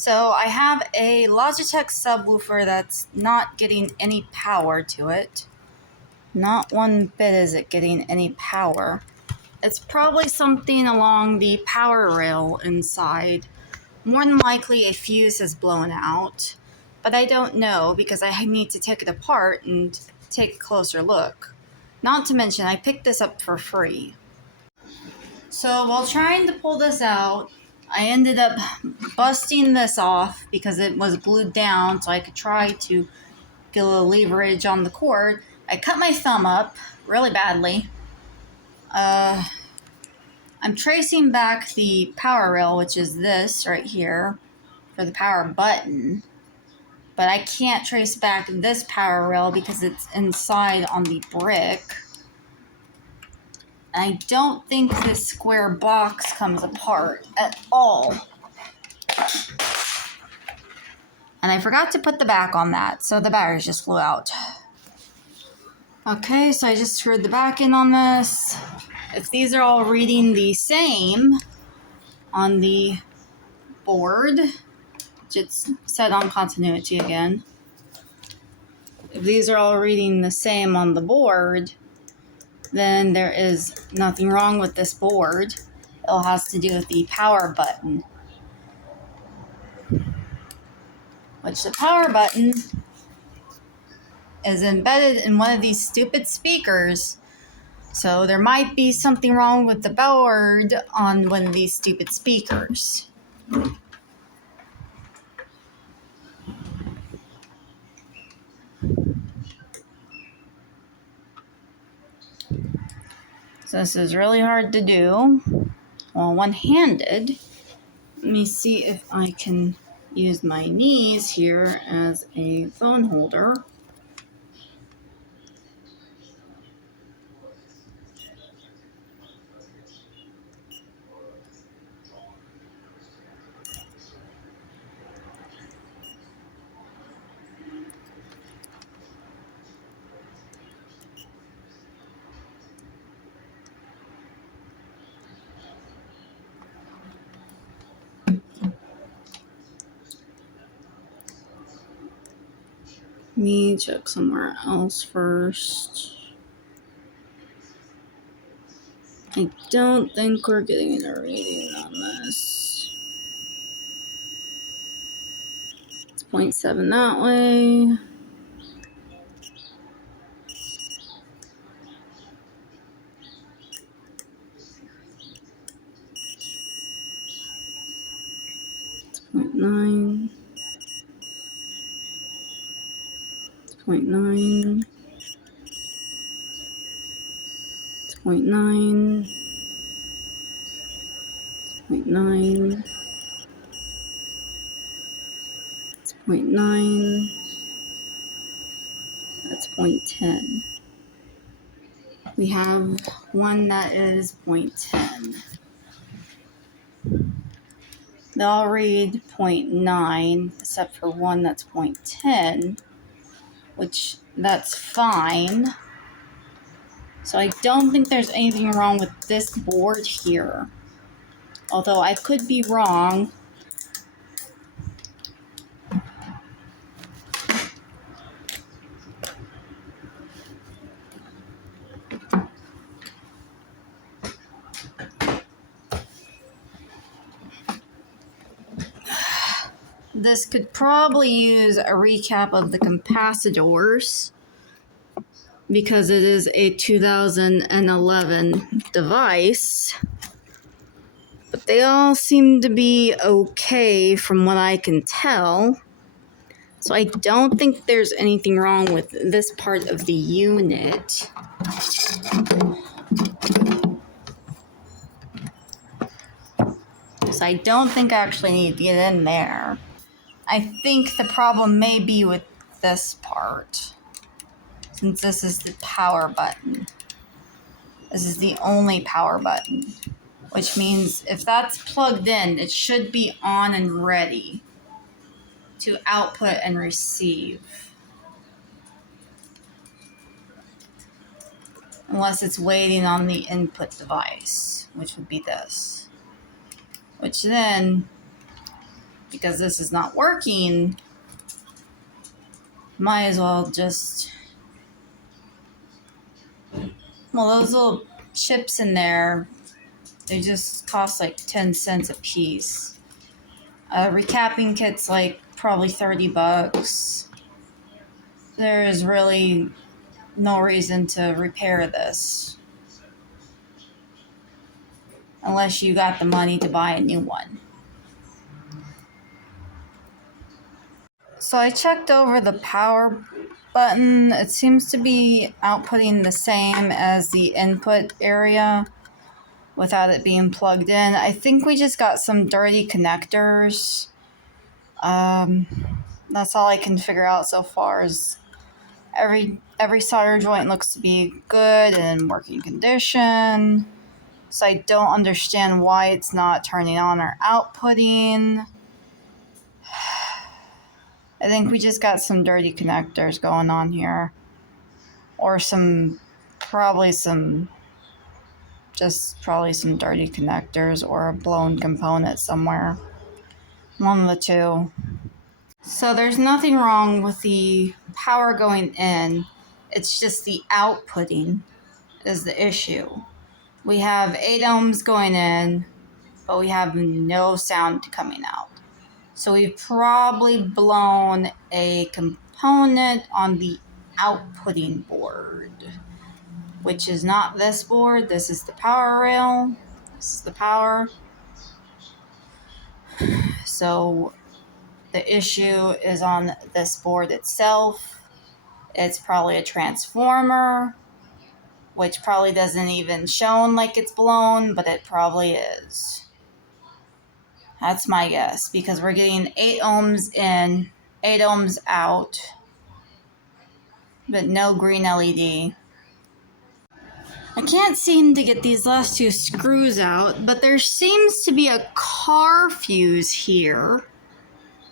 So I have a Logitech subwoofer that's not getting any power to it. Not one bit is it getting any power. It's probably something along the power rail inside. More than likely a fuse has blown out, but I don't know because I need to take it apart and take a closer look. Not to mention I picked this up for free. So while trying to pull this out, I ended up busting this off because it was glued down so I could try to get a little leverage on the cord. I cut my thumb up really badly. I'm tracing back the power rail, which is this right here, for the power button. But I can't trace back this power rail because it's inside on the brick. I don't think this square box comes apart at all. And I forgot to put the back on that, so the batteries just flew out. Okay, so I just screwed the back in on this. If these are all reading the same on the board, which it's set on continuity again. If these are all reading the same on the board, then there is nothing wrong with this board. It all has to do with the power button. Which the power button is embedded in one of these stupid speakers. So there might be something wrong with the board on one of these stupid speakers. So this is really hard to do. Well, one-handed. Let me see if I can use my knees here as a phone holder. Let me check somewhere else first. I don't think we're getting a reading on this. It's 0.7 that way. It's 0.9. It's 0.9. It's 0.9. It's 0.9. It's 0.9. That's 0.10. We have one that is 0.10. They all read 0.9, except for one that's 0.10, which that's fine. So I don't think there's anything wrong with this board here. Although I could be wrong. This could probably use a recap of the capacitors because it is a 2011 device. But they all seem to be okay from what I can tell. So I don't think there's anything wrong with this part of the unit. So I don't think I actually need to get in there. I think the problem may be with this part, since this is the power button. This is the only power button, which means if that's plugged in, it should be on and ready to output and receive. Unless it's waiting on the input device, which would be this. Which then because this is not working, might as well just... Well, those little chips in there, they just cost like 10 cents a piece. Recapping kit's like probably $30. There is really no reason to repair this unless you got the money to buy a new one. So I checked over the power button. It seems to be outputting the same as the input area without it being plugged in. I think we just got some dirty connectors. That's all I can figure out so far. Is every solder joint looks to be good and in working condition. So I don't understand why it's not turning on or outputting. I think we just got some dirty connectors going on here. Or probably some dirty connectors or a blown component somewhere. One of the two. So there's nothing wrong with the power going in. It's just the outputting is the issue. We have 8 ohms going in, but we have no sound coming out. So we've probably blown a component on the outputting board, which is not this board. This is the power rail. This is the power. So the issue is on this board itself. It's probably a transformer, which probably doesn't even shown like it's blown, but it probably is. That's my guess, because we're getting 8 ohms in, 8 ohms out, but no green LED. I can't seem to get these last 2 screws out, but there seems to be a car fuse here,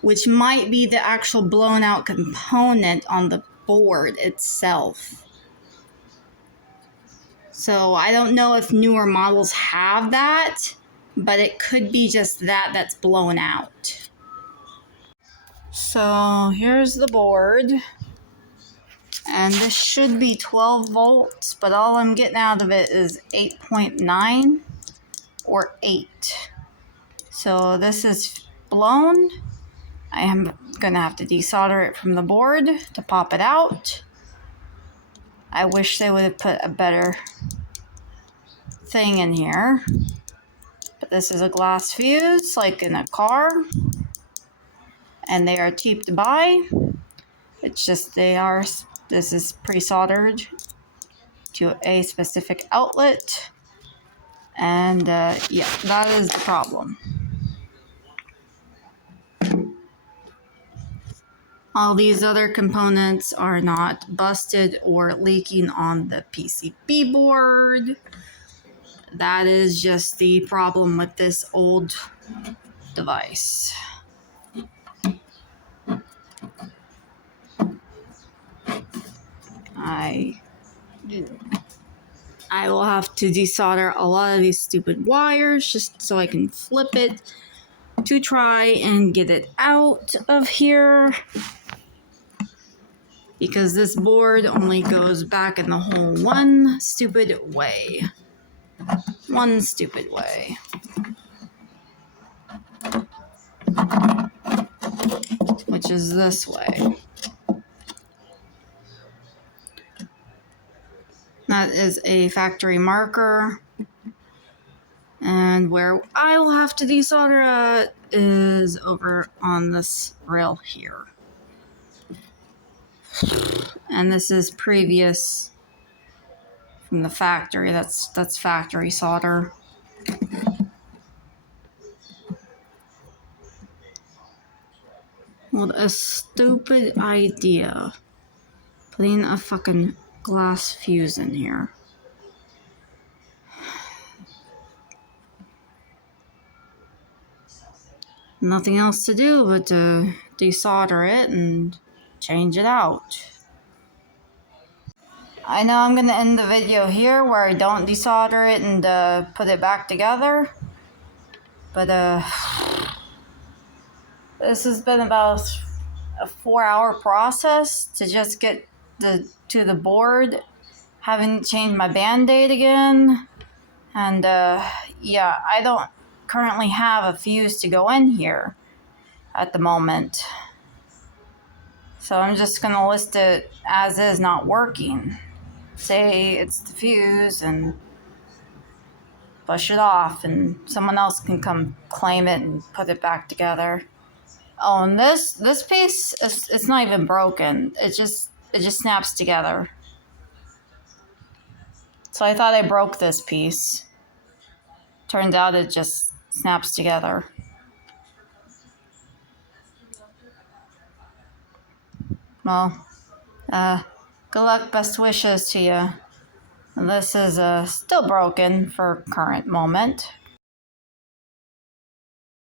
which might be the actual blown out component on the board itself. So I don't know if newer models have that, but it could be just that's blown out. So here's the board. And this should be 12 volts, but all I'm getting out of it is 8.9 or 8. So this is blown. I am going to have to desolder it from the board to pop it out. I wish they would have put a better thing in here. But this is a glass fuse, like in a car. And they are cheap to buy. It's just this is pre-soldered to a specific outlet. And yeah, that is the problem. All these other components are not busted or leaking on the PCB board. That is just the problem with this old device. I will have to desolder a lot of these stupid wires just so I can flip it to try and get it out of here. Because this board only goes back in the hole one stupid way. One stupid way. Which is this way. That is a factory marker. And where I will have to desolder it is over on this rail here. And this is previous from the factory. That's factory solder. What a stupid idea. Putting a fucking glass fuse in here. Nothing else to do but to desolder it and change it out. I know I'm going to end the video here where I don't desolder it and put it back together. But this has been about a 4-hour process to just get to the board. Having changed my band-aid again. And yeah, I don't currently have a fuse to go in here at the moment. So I'm just going to list it as is not working. Say it's the fuse and push it off, and someone else can come claim it and put it back together. Oh, and this piece, it's not even broken. It just snaps together. So I thought I broke this piece. Turns out it just snaps together. Well, good luck, best wishes to you. And this is still broken for current moment.